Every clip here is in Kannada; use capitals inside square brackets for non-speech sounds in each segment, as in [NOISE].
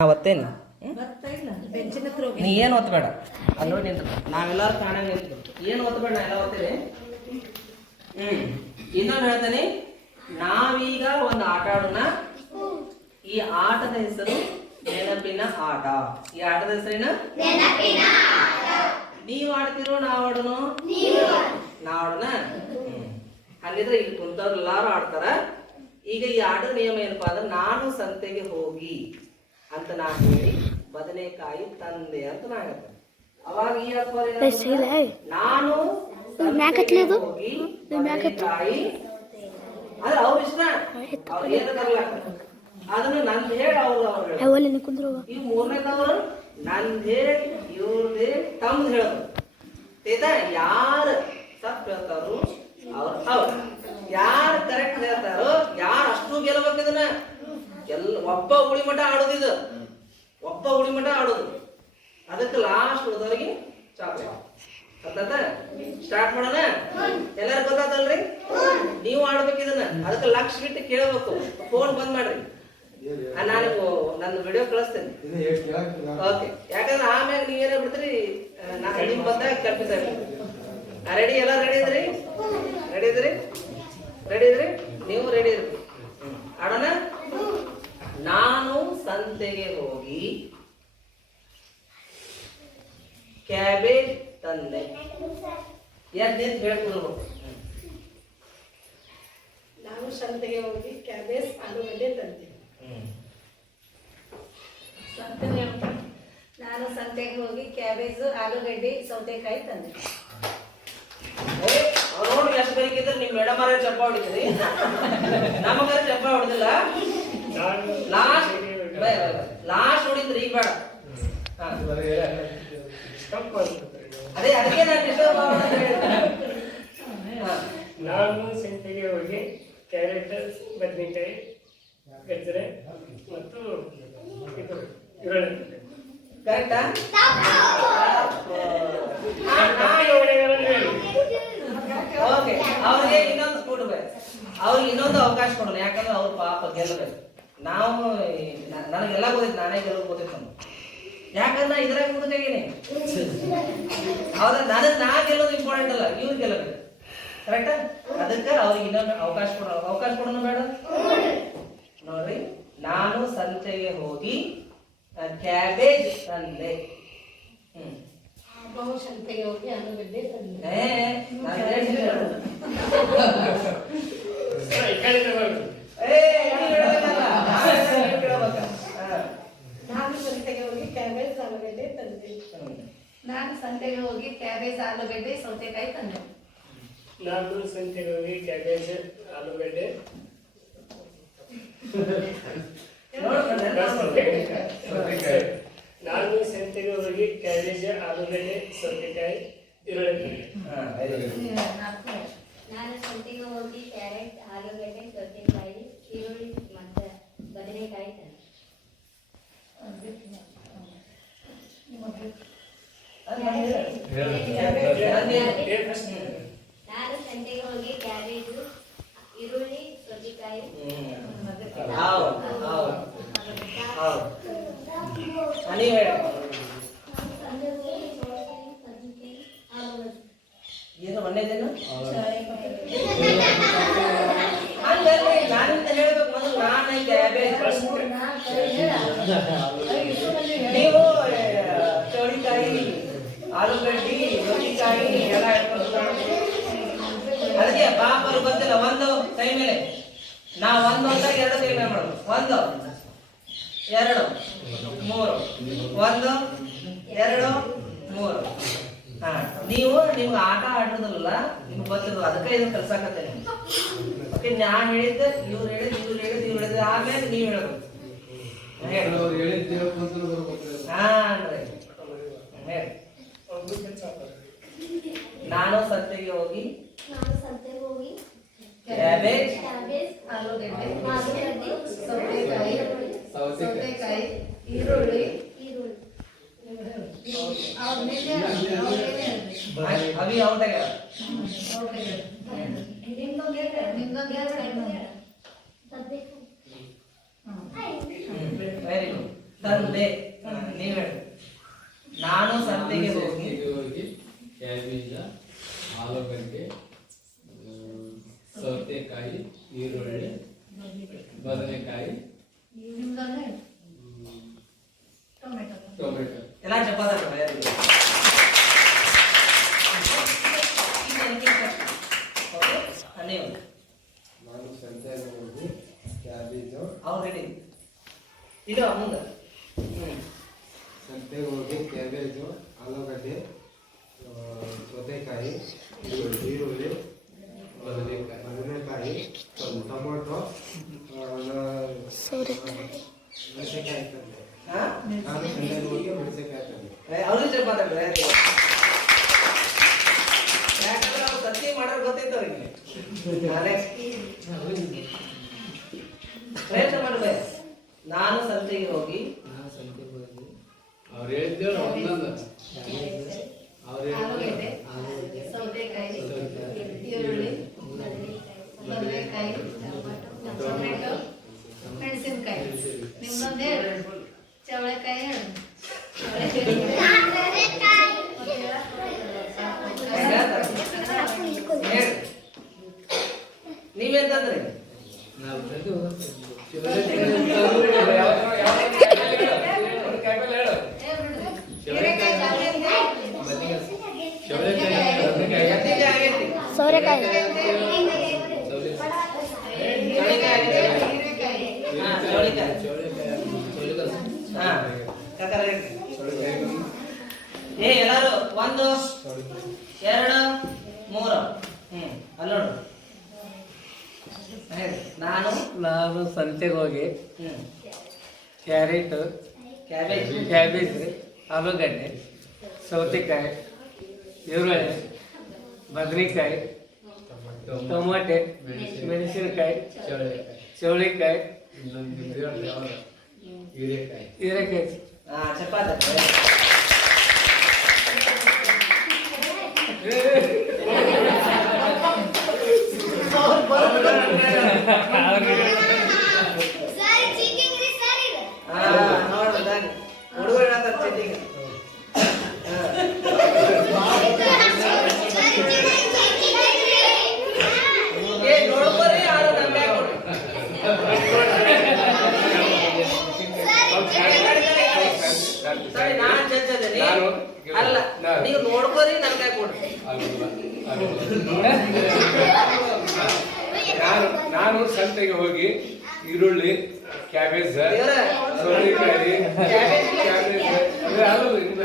ಅವತ್ತೇನು? ನೀ ಏನು ಒತ್ತಬೇಡ ಅಲ್ಲಿ ನೋಡಿ ನಿಂತು ನಾವೆಲ್ಲರೂ ಕಾಣ ನಿಂತು ಏನು ಒತ್ತಬೇಡ ನಾ ಎಲ್ಲ ಓದ್ತೇವೆ ಹ್ಞೂ ಇನ್ನೊಂದು ಹೇಳ್ತೇನೆ. ನಾವೀಗ ಒಂದು ಆಟ ಆಡೋಣ. ಈ ಆಟದ ಹೆಸರು ನೆನಪಿನ ಆಟ. ಈ ಆಟದ ಹೆಸರಿನ ನೀವು ಆಡ್ತಿರೋ ನಾವು ಆಡೋಣ ನಾವು ಆಡೋಣ? ಹಂಗಿದ್ರೆ ಹಾಗಿದ್ರೆ ಇಲ್ಲಿ ಕುಂತವ್ರು ಎಲ್ಲಾರು ಆಡ್ತಾರ. ಈಗ ಈ ಆಟದ ನಿಯಮ ಏನಪ್ಪಾ ಅಂದ್ರೆ ನಾನು ಸಂತೆಗೆ ಹೋಗಿ ಅಂತ ನಾ ಹೇಳಿ ಬದನೆಕಾಯಿ ತಂದೆ ಅಂತ ನಾ ಹೇಳ್ತೇನೆ. ಅವಾಗ ಈ ಅಕ್ಬರ್ ನಾನು ಹೋಗಿ ಬದನೆಕಾಯಿ ಆದ್ರೆ ಅವ್ರ ಇಷ್ಟ. ಅವ್ರು ಏನು ಬರಲ್ಲ ಅದನ್ನ ನಂದು ಹೇಳಿ ಅವ್ರು ಅವ್ರು ಹೇಳ್ತಾರೆ. ಈ ಮೂರನೇದವರು ನಂದ್ ಹೇಳಿ ಇವ್ರದೇ ತಮ್ದು ಹೇಳೋದು ಆಯ್ತಾ ಯಾರು ತಪ್ಪು ಹೇಳ್ತಾರೋ ಅವ್ರು ಹೌದು. ಯಾರು ಕರೆಕ್ಟ್ ಹೇಳ್ತಾರೋ ಯಾರು ಅಷ್ಟು ಗೆಲ್ಲಬೇಕು ಇದನ್ನ? ಎಲ್ಲ ಒಬ್ಬ ಉಳಿಮಠ ಆಡೋದಿದು ಒಬ್ಬ ಉಳಿಮಠ ಆಡೋದು. ಅದಕ್ಕೆ ಲಾಸ್ಟ್ ಉಳಿದವರಿಗೆ ಅರ್ಥಾತ ಸ್ಟಾರ್ಟ್ ಮಾಡೋಣ? ಎಲ್ಲಾರು ಗೊತ್ತಾತಲ್ರಿ? ನೀವು ಆಡ್ಬೇಕು ಇದನ್ನ. ಅದಕ್ಕೆ ಲಕ್ಷ ಬಿಟ್ಟು ಕೇಳಬೇಕು. ಫೋನ್ ಬಂದ್ ಮಾಡ್ರಿ. ನಾನು ನನ್ನ ವಿಡಿಯೋ ಕಳಿಸ್ತೇನೆ. ಓಕೆ ಯಾಕಂದ್ರೆ ಆಮೇಲೆ ನೀವೇನೇ ಬಿಡ್ತೀರಿ ನಾನು ನಿಮ್ ಬಂದಾಗ ಕಲ್ಪಿಸ ರೆಡಿ ಎಲ್ಲ ರೆಡಿ ಇದ್ರಿ? ರೆಡಿ ಇದ್ರಿ? ರೆಡಿ ಇದ್ರಿ? ನೀವು ರೆಡಿ ಇದ್ರಿ ಆಡೋಣ? ನಾನು ಸಂತೆಗೆ ಹೋಗಿ ಕ್ಯಾಬೇಜ್ ತಂದೆ. ಎದ್ದು ನಿಂತು ಹೇಳ್ಕೊಡ್ಬೇಕು ನಾನು ಸಂತೆಗೆ ಹೋಗಿ ಕ್ಯಾಬೇಜ್ ಆಲೂಗಡ್ಡೆ ತಂದೆ. ನಾನು ಸಂತೆಗೆ ಹೋಗಿ ಕ್ಯಾಬೇಜ್ ಆಲೂಗಡ್ಡೆ ಸೌತೆಕಾಯಿ ತಂದೆ. ನೋಡಿ ಅಷ್ಟು ಬೇಕಿದ್ರೆ ನಿಮ್ ಮೇಡಮ್ ಅವರೇ ಚಪ್ಪ ಹೊಡಿತೀರಿ ನಮಗಾರ ಚಪ್ಪ ಹೊಡೆದಿಲ್ಲ. ಲಾಸ್ಟ್ ಲಾಸ್ಟ್ ಹೊಡಿದ್ರಿ ಈಗ ಬೇಡ. ಅದೇ ಅದಕ್ಕೆ ನಾನು ಡಿಸ್ಟರ್ಬ್. ನಾನು ಸಂತೆಗೆ ಹೋಗಿ ಕ್ಯಾರೆಟ್ ಬದನೆಕಾಯಿ ಗಜ್ಜರೆ ಮತ್ತು ಇದು ಈರುಳ್ಳಿ. ಕರೆಕ್ಟಾ ಓಕೆ ಅವ್ರಿಗೆ ಇನ್ನೊಂದು ಕೊಡ್ಬೇಕು. ಅವ್ರಿಗೆ ಇನ್ನೊಂದು ಅವಕಾಶ ಕೊಡೋಣ. ಯಾಕಂದ್ರೆ ಅವ್ರ ಪಾಪ ಗೆಲ್ಲಬೇಕು. ನಾವು ನನಗೆಲ್ಲ ಗೊತ್ತೈತೆ ನಾನೇ ಗೆಲ್ಲೋದು ಗೊತ್ತೈತೆ ನಾನು ಯಾಕಂದ್ರೆ ಇದ್ರಾಗ ಮುದುಕಾಗೇನೆ ಹೌದಾ? ನನಗೆ ನಾ ಗೆಲ್ಲೋದು ಇಂಪಾರ್ಟೆಂಟ್ ಅಲ್ಲ ಇವ್ರು ಗೆಲ್ಲಬೇಕು. ಕರೆಕ್ಟಾ ಅದಕ್ಕೆ ಅವ್ರಿಗೆ ಇನ್ನೊಂದು ಅವಕಾಶ ಕೊಡೋ ಅವಕಾಶ ಕೊಡೋಣ ಬೇಡ. ನೋಡ್ರಿ ನಾನು ಸಂತೆಗೆ ಹೋಗಿ ಕ್ಯಾಬೇಜ್ ತಂದೆ. ಹ್ಮ್. ಸಂತೆಗೆ ಹೋಗಿ ಆಲೂಗಡ್ಡೆ ತಂದೆ [LAUGHS] ಏ, ನಾನ್ ಹೇಳ್ತೀನಿ ನೋಡು. ಈ ಕಡೆ ತಗೊಳ್ಳಿ. ಏ, ನೀವ್ ಹೇಳ್ಬೇಕಲ್ಲ. ನಾನ್ ಹೇಳ್ದಾಗ ನೀವ್ ಕೇಳ್ಬೇಕ. ಹಾ. ನಾನು ಸಂತೆಗೆ ಹೋಗಿ ಕ್ಯಾಬೇಜ್ ಆಲೂಗಡ್ಡೆ ತಂದೆ ಹ್ಮ್. ನಾನು ಸಂತೆಗೆ ಹೋಗಿ ಕ್ಯಾಬೇಜ್ ಆಲೂಗಡ್ಡೆ ಸೌತೆಕಾಯಿ ತಂದೆ ನಾನು ಸಂತೆಗೆ ಹೋಗಿ ಕ್ಯಾಬೇಜ್ ಆಲೂಗಡ್ಡೆ ನೋಡ್ಕೊಂಡೆ, ನಾನು ಸಂತೆಗೆ ಹೋಗಿ ಕ್ಯಾಬೇಜ್ ಆಲೂಗಡ್ಡೆ ಸೌತೆಕಾಯಿ ಈರುಳ್ಳಿ ಹಾ, very good. ನಾನು ಸಂತೆಗೆ ಹೋಗಿ ಕ್ಯಾರೆಟ್ ಆಲೂಗಡ್ಡೆ ಸೌತೆಕಾಯಿ ಈರುಳ್ಳಿ ಮತ್ತು ಬದನೆಕಾಯಿ ತಂದೆ ಅದ್ ನಾನ್ ಹೇಳು. ಏನ್ ಪ್ರಶ್ನೆ ನಾನು ಸಂತೆಗೆ ಹೋಗಿ ಕ್ಯಾಬೇಜು ಈರುಳ್ಳಿ ಸೌತೆಕಾಯಿ ಹ್ಮ್. ಹೌದು, ಹೌದು, ಹೌದು. ಹಾ, ನೀವ್ ಹೇಳಿ. ಏನು ಒಳ್ಳೇದೇನು ಹಂಗಲ್ರಿ ನಾನಿಂದ ಹೇಳ್ಬೇಕು ಮೊದಲು ನಾನು ನೀವು ಚೌಳಿಕಾಯಿ ಆಲೂಗಡ್ಡಿ ನುಗ್ಗಿಕಾಯಿ ಎಲ್ಲ ಅದಕ್ಕೆ ಪಾಪರು ಗೊತ್ತಿಲ್ಲ ಒಂದು ಕೈ ಮೇಲೆ. ನಾ ಒಂದು ಅಂತ ಎರಡು ಕೈ ಮೇಲೆ ಮಾಡೋದು. ಒಂದು. ಎರಡು ಮೂರು. ಒಂದು ಎರಡು ಮೂರು. ಹಾ ನೀವು ನಿಮ್ಗೆ ಆಟ ಆಡೋದಲ್ಲ ನಿಮ್ಗೆ ಗೊತ್ತಿರೋದು ಅದಕ್ಕೆ ಇದನ್ನ ಕಲ್ಸಾಕತ್ತೆ ಓಕೆ ನಾ ಹೇಳಿದ್ದೆ ಇವ್ರು ಹೇಳಿದ್ ಇವ್ರು ಹೇಳಿದ್ ಇವ್ರು ಹೇಳಿದ್ ಆಮೇಲೆ ನೀವು ಹೇಳಬೇಕು. ನಾನು ಸಂತೆಗೆ ಹೋಗಿ ನಾನು ಸಂತೆಗೆ ಹೋಗಿ ಕ್ಯಾಬೇಜ್ ಆಲೂಗಡ್ಡೆ ಸೌತೆಕಾಯಿ. ಸೌತೆಕಾಯಿ ಈರುಳ್ಳಿ. ಈರುಳ್ಳಿ ಅವ್ರ ಮೇಲೆ ಅವ್ರಿಗೆ ಅವಿ ಔಟ್ ಆಗ್ಯಾವ ನಿಮ್ದೊಂದು ನಿಮ್ದೊಂದು ಸೌತೆಕಾಯಿ ವೆರಿ ಗುಡ್ ತಂದೆ ತಂದೆ ಹಾ, ನೀವ್ ಹೇಳಿ. ನಾನು ಸಂತೆಗೆ ಹೋಗಿ. ಸಂತೆಗೆ ಹೋಗಿ ಕ್ಯಾಬೇಜ ಆಲೂಗಡ್ಡೆ ಹ್ಮ್, ಸೌತೆಕಾಯಿ ಈರುಳ್ಳಿ ಬದನೆಕಾಯಿ ನಿಮ್ದೊಂದು ಹೇಳಿ. ಹ್ಮ್, ಟೊಮೆಟೊ ಟೊಮೆಟೊ ಎಲ್ಲ ಚಪಾತ ನೀವು ನಾನು ಸಂತೆಗೆ ಹೋಗಿ ಕ್ಯಾಬೇಜು हाँ, ಅವ್ರು ಹೇಳಿ ಇದು ಮುಂದೆ ಹ್ಮ್ ಸಂತೆಗೆ ಹೋಗಿ ಕ್ಯಾಬೇಜು ಆಲೂಗಡ್ಡೆ ಆ, ಸೌತೆಕಾಯಿ ಈರುಳ್ಳಿ ಈರುಳ್ಳಿ ಬದನೆಕಾಯಿ ಬದನೆಕಾಯಿ ಟೊಮೊಟೊ ಆ, ನ- ಮೆಣಸಿನಕಾಯಿ ತಂದೆ ಹಾ ನಾನು ಸಂತೆಗೆ ಹೋಗಿ ಮೆಣಸಿನಕಾಯಿ ತಂದೆ ಅವ್ರಿಗೆ ಚಪಾತ ಯಾಕಂದ್ರೆ ಅವ್ರು ಸತ್ಯ ಮಾಡೋರು ಗೊತ್ತೈತೆ ಅವ್ರಿಗೆ ನಾನೇ ಪ್ರಯತ್ನ ನಾನು ಸಂತೆಗೆ ಹೋಗಿ. ನಾನು ಸಂತೆಗೆ ಹೋಗಿ. ಅವ್ರು ಹೇಳಿದ್ದೇಳು ಒಂದೊಂದು ಅವ್ರು ಆಲೂಗಡ್ಡೆ ಆಲೂಗಡ್ಡೆ ಸೌತೆಕಾಯಿ ಸೌತೆಕಾಯಿ, ಈರುಳ್ಳಿ ಬದನೆಕಾಯಿ, ಬದನೆಕಾಯಿ ಟೊಮೆಟೊ ಮೆಣಸಿನಕಾಯಿ ನಿಮ್ದೊಂದು ಹೇಳಿ ಚವಳೆಕಾಯಿ ಹೇಳಿ ಹೇಳಿ ನೀವೆಂತಂದ್ರಿ ನಾವು ಪ್ರತಿ ಹೋಗುತ್ತೆ. ಚೌಳಿಕಾಯಿ ಅಂತಂದ್ರೆ ಯಾವ- ಯಾವ- ಯಾವ- ಕಾಯಿಪಲ್ಲೆ ಹೇಳು. ಹೀರೆಕಾಯಿ ಚವಳೆಕಾಯಿ ಬದನೆಕಾಯಿ, ಚೌಳಿಕಾಯಿ, ಬದನೆಕಾಯಿ, ಗಟ್ಟಿಗೆ ಆಗೈತಿ ಸೋರೆಕಾಯಿ ಹೀರೆಕಾಯಿ ಹಾ, ಚೌಳಿಕಾಯಿ. ಚೌಳಿಕಾಯಿ, ಚೌಳಿಕಾಯಿ. ಹಾ ಕಾಕಾರ ಹೇಳ್ರಿ ಚೌಳಿಕಾಯಿ. ಏ ಎಲ್ಲಾರು ಒಂದು ಎರಡು ಮೂರು ಹ್ಮ್ ಅಲ್ಲಿ ನೋಡು ಹೇಳಿ. ನಾನು ನಾನು ಸಂತೆಗೆ ಹೋಗಿ ಹ್ಮ್ ಕ್ಯಾರೆಟ್ ಕ್ಯಾಬೇಜ್ ಕ್ಯಾಬೇಜ್ ಆಲೂಗಡ್ಡೆ ಸೌತೆಕಾಯಿ ಈರುಳ್ಳಿ ಬದನೆಕಾಯಿ ಟೊಮಾಟೆ ಮೆಣಸಿನಕಾಯಿ ಚೌಳಿಕಾಯಿ. ಚೌಳಿಕಾಯಿ ಇನ್ನೊಂದು ಇದು ಹೇಳು ಯಾವ್ದು? ಹೀರೆಕಾಯಿ ಹೀರೆಕಾಯಿ ಹಾ ಚಪಾತಿ ಹಾ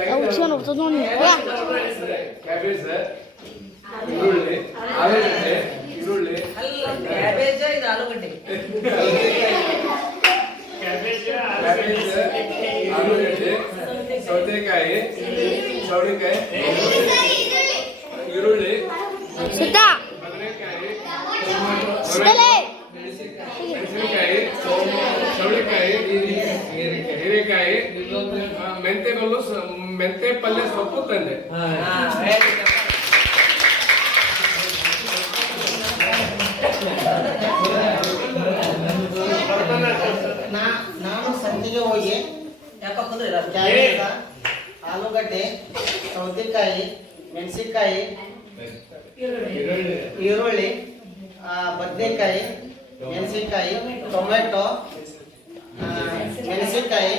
ಅದು ಇದು ಕ್ಯಾಬೇಜ್ ಈರುಳ್ಳಿ ಆಲೂಗಡ್ಡೆ ಈರುಳ್ಳಿ ಕ್ಯಾಬೇಜ ಇದು ಆಲೂಗಡ್ಡೆ ಕ್ಯಾಬೇಜ್ ಆಲೂಗಡ್ಡೆ ಸೌತೆಕಾಯಿ ಚೌಳಿಕಾಯಿ ಈರುಳ್ಳಿ ಬದನೆಕಾಯಿ ಮೆಣಸಿನಕಾಯಿ ಸೌತೆಕಾಯಿ ಹೀರೆಕಾಯಿ ಮೆಂತೆ ಬಲ್ಲು ಮೆಂತೆ ಪಲ್ಯ ಸೊಪ್ಪು ತಂದೆ ಹಾ very good. ನಾ- ನಾನು ಸಂತೆಗೆ ಹೋಗಿ ಯಾಕಂದ್ರೆ ಕ್ಯಾಬೇಜ ಆಲೂಗಡ್ಡೆ ಸೌತೆಕಾಯಿ ಮೆಣಸಿನಕಾಯಿ ಈರುಳ್ಳಿ ಈರುಳ್ಳಿ ಆ, ಬದನೆಕಾಯಿ ಮೆಣಸಿನಕಾಯಿ ಟೊಮೆಟೊ ಆ, ಮೆಣಸಿನಕಾಯಿ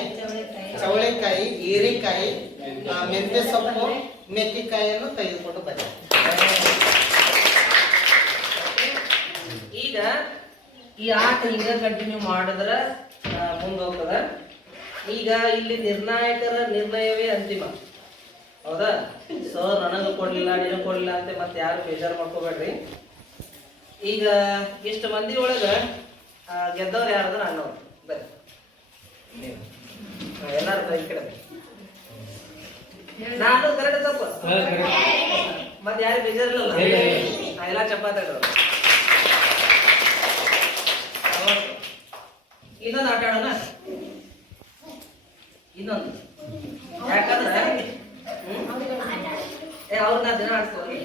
ಚವಳೆಕಾಯಿ ಹೀರೆಕಾಯಿ ಆ, ಮೆಂತ್ಯ ಸೊಪ್ಪು ಮೆತ್ತಿಕಾಯನ್ನು ತೆಗೆದುಕೊಂಡು ಬನ್ನಿ. ಈಗ ಈ ಆಟ ಈಗ ಕಂಟಿನ್ಯೂ ಮಾಡಿದ್ರ ಮುಂದೋಗ್ತದ. ಈಗ ಇಲ್ಲಿ ನಿರ್ಣಾಯಕರ ನಿರ್ಣಯವೇ ಅಂತಿಮ. ಹೌದಾ? ಸರ್ ನನಗೆ ಕೊಡ್ಲಿಲ್ಲ ನೀನು ಕೊಡ್ಲಿಲ್ಲ ಅಂತ ಮತ್ತೆ ಯಾರು ಬೇಜಾರು ಮಾಡ್ಕೋಬೇಡ್ರಿ. ಈಗ ಇಷ್ಟು ಮಂದಿ ಒಳಗ ಗೆದ್ದವ್ರು ಯಾರಾದ್ರ ಅನ್ನೋರು ಬರ್ರಿ ಎಲ್ಲಾರು ಈ ಕಡೆ. ನಾನು ಕರೆಕ್ಟ್ ತಪ್ಪು. ಮತ್ತೆ ಯಾರು ಬೇಜಾರಿಲ್ಲ ಎಲ್ಲ ಚಪಾತಿ ಇನ್ನೊಂದು ಆಟ ಆಡೋಣ? ಇನ್ನೊಂದು. ಯಾಕಂದ್ರೆ ಏ ಅವ್ರು ನಾ ದಿನ ಆಡ್ಸ್ತೀವಿ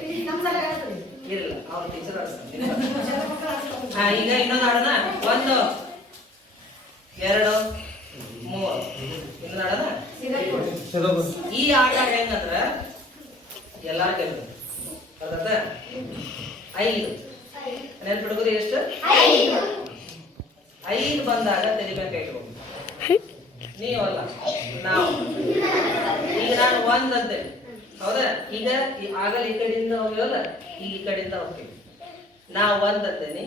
ಇರಲಿಲ್ಲ ಅವ್ರ ಟೀಚರ್ ಆಡಿಸ್ತಾರೆ ಹಾ ಈಗ ಇನ್ನೊಂದು ಆಡೋಣ ಒಂದು ಎರಡು ಮೂರು ಇನ್ನೊಂದು ಆಡೋಣ ಸಿರಪುರ ಈ ಆಟ ಹೆಂಗಂದ್ರ ಎಲ್ಲಾರು ಗೆಲ್ಬೇಕು ಅರ್ಥ ಐದು ನೆನ್ಪು ಹುಡುಗರು ಎಷ್ಟು ಐದು ಬಂದಾಗ ತೆಲಿಬೇಕು ಇಟ್ಬೇಕು ನೀವಲ್ಲ ನಾವು. ಈಗ ನಾನು ಒಂದ್ ಅಂತೇಳಿ ಹೌದಾ? ಈಗ ಆಗಲ್ಲ ಈ ಕಡೆಯಿಂದ ಹೋಗಿವಲ್ಲ ಈಗ ಈ ಕಡೆಯಿಂದ ಹೋಗ್ತೀವಿ ನಾ ಒಂದ್ ಅಂತೇನಿ.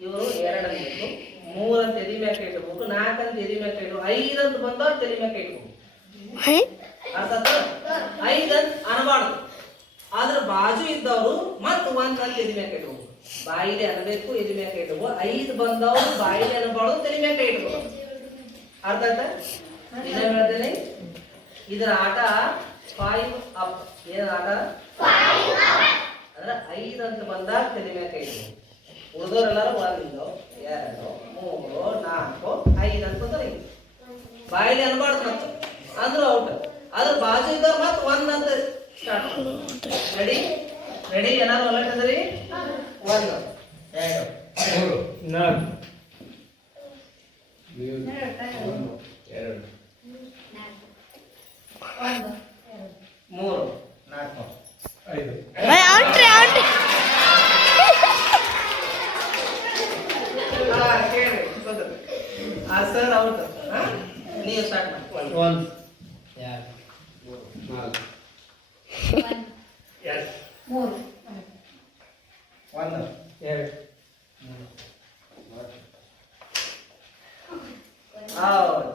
ಇವರು ಎರಡು ಅನ್ಬೇಕು ಮೂರ್ ಅಂತ. ಎದಿ ಮ್ಯಾಕ ಇಟ್ಬೇಕು ನಾಲ್ಕಂತ ಅಂತ ಎದಿ ಮ್ಯಾಕ ಇಟ್ಬೇಕು ಐದಂತ ಅಂತ ಬಂದವ್ರು ತೆಲಿ ಮ್ಯಾಕ ಇಟ್ಬೇಕು ಐದಂತ ಅನಬಾರ್ದು. ಆದ್ರ ಬಾಜು ಇದ್ದವರು ಮತ್ತೆ ಒಂದ್ ಅಂತ ಎದಿ ಮ್ಯಾಕ ಇಟ್ಬೇಕು ಬಾಯಿಲೆ ಅನ್ಬೇಕು ಎದಿ ಮ್ಯಾಕ ಇಟ್ಕೋ. ಐದು ಬಂದವರು ಬಾಯಿಲೆ ಅನಬಾರ್ದು ತಲೆ ಮ್ಯಾಕ ಇಟ್ಕೋ. ಅರ್ಥ ಆಯ್ತಾ? ಇನ್ನ ಹೇಳ್ತೇನೆ ಇದರ ಆಟ ಫೈವ್ ಅಪ್ ಏನ ಆಟ? ಅಂದ್ರೆ ಐದು ಅಂತ ಬಂದಾಗ ತಲೆ ಮ್ಯಾಕ ಇಟ್ಕೋ. ಉಳಿದವರೆಲ್ಲರೂ ಒಂದು ಎರಡು, ಮೂರು, ನಾಲ್ಕು, ಐದು ಅಂತ ಬಾಯಿಲಿ ಬಾಯಿಲೆ ಅನ್ಬಾರ್ದು ಮತ್ತೆ. ಅಂದ್ರೆ ಔಟ್ ಅದ್ರ ಬಾಜು ಇದ್ದವ್ರು ಮತ್ತೆ ಒಂದ್ ಅಂತ ಸ್ಟಾರ್ಟ್ ರೆಡಿ ರೆಡಿ ಏನಾದ್ರು ಅಲರ್ಟ್ ಅದರಿ ಒಂದು ಎರಡು ಮೂರು ನಾಲ್ಕು ಎರಡು ಒಂದು ಮೂರು ನಾಲ್ಕು ಐದು ಹಾ, ಕೇಳ್ರಿ ಗೊತ್ತು. ಆ ಸರ್ ಔಟ್ ನೀವು ಸ್ಟಾರ್ಟ್ ಮಾಡಿ ಒಂದು ನಾಲ್ಕು ಎರಡು ಮೂರು ಒಂದು ಎರಡು ಹೌದು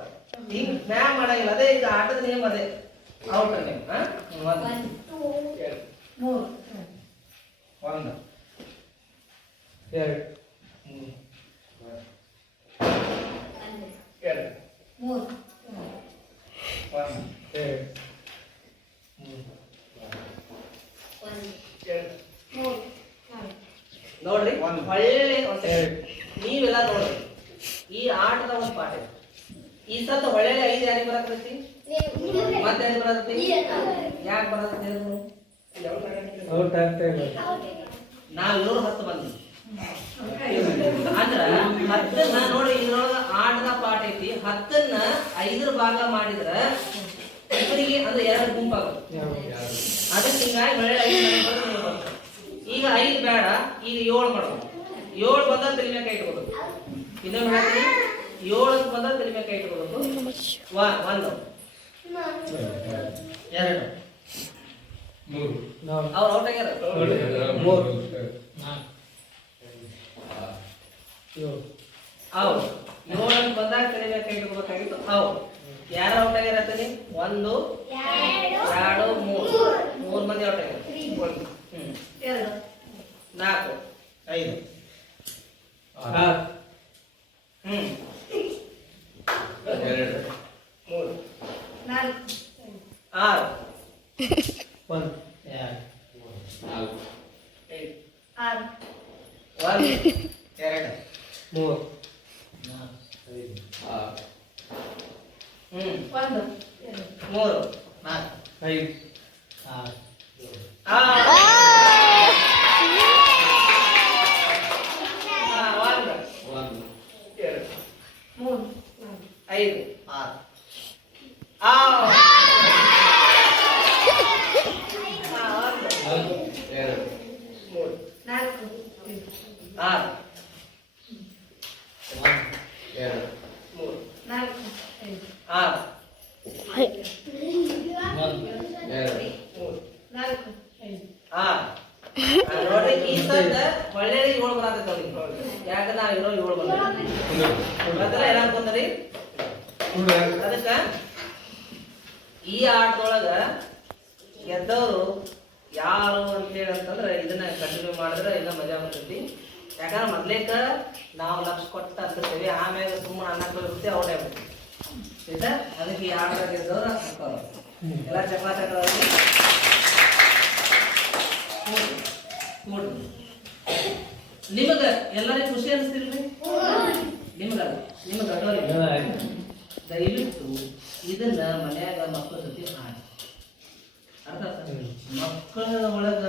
ಹಿಂಗ್ ಮ್ಯಾಮ್ ಮಾಡಂಗಿಲ್ಲ ಅದೇ ಇದು ಆಟದ ನಿಯಮ ಅದೇ ಔಟ್ ನೀವು ಹಾ ಒಂದು ಎರಡು ಮೂರು ಒಂದು ಎರಡು ಎರಡು ಮೂರು ಒಂದು ಎರಡು ಎರಡು ಮೂರು ನೋಡ್ರಿ ನಾಲ್ಕು ಒಳ್ಳೆ ಒಂದ್ second. ಎರಡು. ನೀವೆಲ್ಲ ನೋಡ್ರಿ ಈ ಆಟದ ಒಂದು ಪಾಠ ಇದೆ. ಈ ಸತ ಒಳ್ಳೆ ಐದು ಯಾರಿಗೆ ಬರತೈತಿ ಮತ್ತೆ ಯಾರಿಗೆ ಬರತೈತಿ ಯಾಕೆ ಬರತ್ತೆ? ಔಟ್ ಆಗ್ತಾ ಇಲ್ಲ. ನಾವ್ ಹತ್ತು ಮಂದಿ ಅಂದ್ರ ಹತ್ತನ್ನ ನೋಡಿ ಇದ್ರೊಳಗ ಆಟದ ಪಾಠ ಐತಿ. ಹತ್ತನ್ನ ಐದರ ಭಾಗ ಮಾಡಿದ್ರ ಇಬ್ಬರಿಗೆ ಅಂದ್ರೆ ಎರಡು ಗುಂಪಾಗುತ್ತೆ. ಅದಕ್ಕೆ ಹಿಂಗಾಗಿ ಮಳೆ ಐದು. ಈಗ ಐದು ಬೇಡ ಈಗ ಏಳು ಮಾಡೋದು ಏಳು ಬಂದ ತಲೆ ಮೇಲೆ ಕೈ ಇಟ್ಕೋಬೇಕು. ಇನ್ನೊಂದು ಹೇಳ್ತೀನಿ. ಏಳು ಅಂತ ಬಂದ ತಲೆ ಕೈ ಇಟ್ಕೋಬೇಕು. ವಾ ಒಂದು. ಎರಡು. ಮೂರು. ಅವ್ರು ಔಟ್ ಆಗ್ಯಾರ? ಮೂರು. ಹೌದು ಏಳು. ಬಂದಾಗ ತಲೆ ಮೇಲೆ ಕೈ ಇಟ್ಕೋಬೇಕಾಗಿತ್ತು. ಹೌದು ಯಾರು ಔಟ್ ಆಗ್ಯಾರ ಒಂದು ಎರಡು ಮೂರು ಮೂರು ಮಂದಿ ಔಟ್ ಆಗ್ಯಾರ ಹ್ಮ್ ಎರಡು ನಾಲ್ಕು ಐದು ಆರು ಹ್ಮ್ ಎರಡು ಮೂರು ನಾಲ್ಕು ಆರು ಒಂದು ನಾಲ್ಕು ಐದು ಆರು ಒಂದು ಎರಡು ಮೂರು ಆರು ಹ್ಮ್ ಒಂದು ಎರಡು ಮೂರು ನಾಲ್ಕು ಐದು ಆರು ಆ, ಒಂದು ಒಂದು ಎರಡು ಮೂರು ನಾಲ್ಕು ಐದು ಆರು ಆ. ಆ, ಒಂದು ಎರಡು ಮೂರು ನಾಲ್ಕು ಐದು ಆರು ಎರಡು ಮೂರು ನಾಲ್ಕು ಐದು ಆರು ಎರಡು ಮೂರು ನಾಲ್ಕು ಐದು ಆರು ಆ, ನೋಡ್ರಿ ಈ ಸದ್ದ ಒಳ್ಳೆ ಏಳು ಬರತೈತೆ ಅವ್ರಿಗೆ ಯಾಕಂದ್ರೆ ನಾವು ಇರೋ ಏಳು ಬಂದ ಮೊದಲ ಏನ್ ಅನ್ಕೊಂಡ್ರಿ ಅದಕ್ಕ ಈ ಆಟದೊಳಗ ಗೆದ್ದವರು ಯಾರು ಅಂತೇಳಿ ಅಂತಂದ್ರೆ ಇದನ್ನ ಕಂಟಿನ್ಯೂ ಮಾಡಿದ್ರೆ ಇನ್ನ ಮಜಾ ಬರ್ತೈತಿ ಯಾಕಂದ್ರೆ ಮೊದ್ಲೇಕ ನಾವು ಲಕ್ಷ ಕೊಟ್ಟ ಅಂತಿರ್ತೀವಿ ಆಮ್ಯಾಗ ಸುಮ್ಮನೆ ಅನ್ನಕ್ಕೆ ಹೋಗ್ಬಿಡ್ತೀವಿ ಔಟ್ ಆಗ್ಬಿಡ್ತೀವಿ ಆಯ್ತಾ? ಅದಕ್ಕೆ ಈ ಆಟ ಗೆದ್ದವ್ರು ಹಾಕೋರು ಎಲ್ಲ ಚಪಾತಿ ಹಾಕೋರು ನಿಮಗ ಎಲ್ಲರಿಗೂ ಖುಷಿ ಅನಿಸ್ತಿಲ್ರಿ? ನಿಮ್ಗ ನಿಮ್ಗೆ ದಯವಿಟ್ಟು ಇದನ್ನ ಮನ್ಯಾಗ ಮಕ್ಕಳ ಜೊತೆ ಆಡಿ ಅರ್ಥ? ಮಕ್ಕಳ ಒಳಗ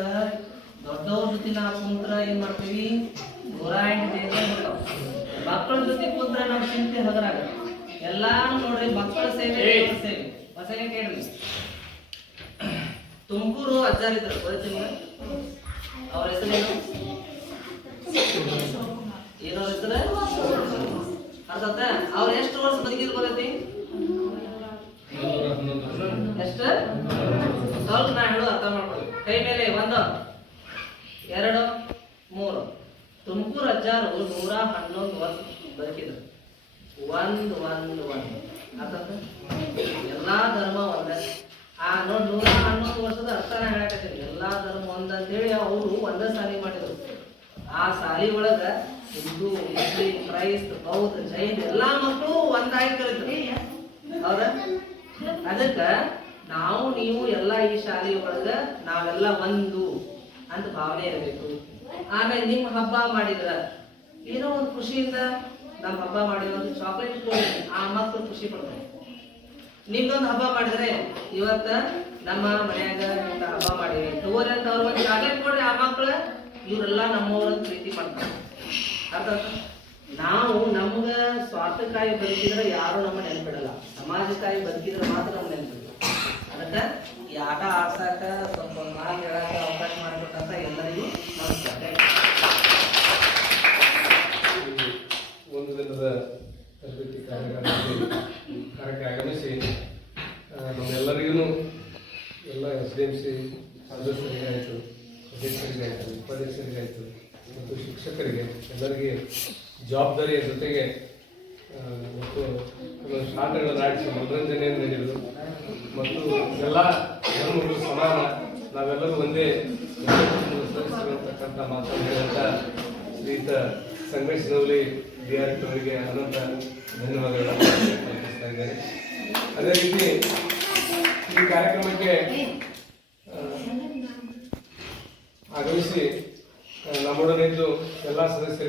ದೊಡ್ಡವ್ರ ಜೊತೆ ನಾವು ಕುಂತ್ರ ಏನ್ ಮಾಡ್ತೀವಿ? ಬರ್ತಾವ. ಮಕ್ಕಳ ಜೊತೆ ಕುಂತ್ರ ನಮ್ಮ ಚಿಂತೆ ಹಗರಾಗ ಎಲ್ಲಾನು ನೋಡ್ರಿ ಮಕ್ಕಳ ಸೇವೆ ದೇವ್ರ ಸೇವೆ. ಹೊಸಗೆ ಕೇಳ್ರಿ. ತುಮಕೂರು ಅಜ್ಜಾರಿದ್ರು ಗೊತ್ತಾ ನಿಮ್ಗೆ ಅವ್ರ ಹೆಸರೇನು ಏನೋ? ಹೆಸರು? ಅರ್ಥಾತ ಅವ್ರ ಎಷ್ಟು ವರ್ಷ ಬದುಕಿದ್ ಬರತಿ ಎಷ್ಟು? ಸ್ವಲ್ಪ ನಾ ಹೇಳು ಅರ್ಥ ಮಾಡ್ಕೊಳ್ಳಿ. ಕೈ ಮೇಲೆ ಒಂದು ಎರಡು ಮೂರು. ತುಮಕೂರು ಅಜ್ಜಾರು ನೂರ ಹನ್ನೊಂದು ವರ್ಷ ಬದುಕಿದ್ರು. ಒಂದ್, ಒಂದು ಒಂದು. ಎಲ್ಲಾ ಧರ್ಮ ಒಂದೇ. ಆ, ನೋಡ್ ನೂರ ಹನ್ನೊಂದು ವರ್ಷದ ಅರ್ಥ ಹೇಳಕತ್ತೀನಿ. ಎಲ್ಲಾ ಧರ್ಮ ಒಂದಂತೇಳಿ ಅವರು ಒಂದೇ ಸಾಲಿ ಮಾಡಿದ್ರು. ಆ ಸಾಲಿ ಒಳಗ ಹಿಂದೂ, ಮುಸ್ಲಿಂ, ಕ್ರೈಸ್ತ, ಬೌದ್ಧ, ಜೈನ್ ಎಲ್ಲಾ ಮಕ್ಕಳು ಒಂದಾಗಿ ಕಲಿತ್ರಿ. ಹೌದಾ? ಅದಕ್ಕ ನಾವು, ನೀವು ಎಲ್ಲ ಈ ಶಾಲೆ ಒಳಗ ನಾವೆಲ್ಲ ಒಂದು ಅಂತ ಭಾವನೆ ಇರಬೇಕು. ಆಮೇಲೆ ನಿಮ್ಮ ಹಬ್ಬ ಮಾಡಿದ್ರ ಏನೋ ಒಂದು ಖುಷಿಯಿಂದ ನಮ್ಮ ಹಬ್ಬ ಮಾಡಿರೋದು ಚಾಕ್ಲೇಟ್ ಕೊಡಿ ಆ ಮಕ್ಕಳು ಖುಷಿ ಪಡ್ತಾರೆ. ನಿಮ್ದೊಂದು ಹಬ್ಬ ಮಾಡಿದ್ರೆ ಇವತ್ತ ನಮ್ಮ ಮನ್ಯಾಗ ಹಬ್ಬ ಮಾಡಿವಿ. ತಗೋರಿ ಅಂತ ಅವ್ರ ಒಂದು ಚಾಕ್ಲೇಟ್ ಕೊಡ್ರಿ ಆ ಮಕ್ಕಳು ಇವರೆಲ್ಲ ನಮ್ಮವ್ರನ್ನ ಪ್ರೀತಿ ಮಾಡ್ತಾರೆ ಅರ್ಥ? ನಾವು ನಮ್ಗ ಸ್ವಾರ್ಥಕ್ಕಾಗಿ ಬದುಕಿದ್ರೆ ಯಾರು ನಮ್ಮ ನೆನ್ಪಿಡಲ್ಲ ಸಮಾಜಕ್ಕಾಗಿ ಬದುಕಿದ್ರೆ ಮಾತ್ರ ನಮ್ಮ ನೆನ್ಪಿಡಲ್ಲ ಅದಕ್ಕೆ ಈ ಆಟ ಆಡ್ಸಾಕ ಸ್ವಲ್ಪ ಮಾತು ಹೇಳಕ್ಕೆ ಅವಕಾಶ ಮಾಡಿಕೊಟ್ಟಂತ ಎಲ್ಲರಿಗೂ ದಿನದ ತರಬೇತಿ ಕಾರ್ಯಕ್ರಮದಲ್ಲಿ ಕಾರ್ಯಕ್ಕೆ ಆಗಮಿಸಿ ನಮ್ಮೆಲ್ಲರಿಗೂ ಎಲ್ಲ ಎಸ್ ಡಿ ಎಂ ಸಿ ಸದಸ್ಯರಿಗಾಯಿತು ಅಧ್ಯಕ್ಷರಿಗಾಯಿತು ಉಪಾಧ್ಯಕ್ಷರಿಗಾಯಿತು ಮತ್ತು ಶಿಕ್ಷಕರಿಗೆ, ಎಲ್ಲರಿಗೆ ಜವಾಬ್ದಾರಿಯ ಜೊತೆಗೆ ಮತ್ತು ಕೆಲವು ಶಾಲೆಗಳನ್ನು ಆಡಿಸಿ ಮನೋರಂಜನೆಯನ್ನು ನೀಡಿದರು. ಮತ್ತು ಎಲ್ಲ ಧರ್ಮಗಳು ಸಮಾನ, ನಾವೆಲ್ಲರೂ ಒಂದೇ ಸದಸ್ಯರಂತಕ್ಕಂಥ ಮಾತನ್ನು ಹೇಳಿದಂಥ ಶ್ರೀತ Sangamesh Navali D R T ಅವರಿಗೆ ಅನಂತ ಧನ್ಯವಾದಗಳನ್ನು ಇದ್ದೇನೆ ಅದೇ ರೀತಿ ಈ ಕಾರ್ಯಕ್ರಮಕ್ಕೆ ಆಗಮಿಸಿ ನಮ್ಮೊಡನೆ ನಮ್ಮೊಡನಿದ್ದು ಎಲ್ಲ ಸದಸ್ಯರಿಗೆ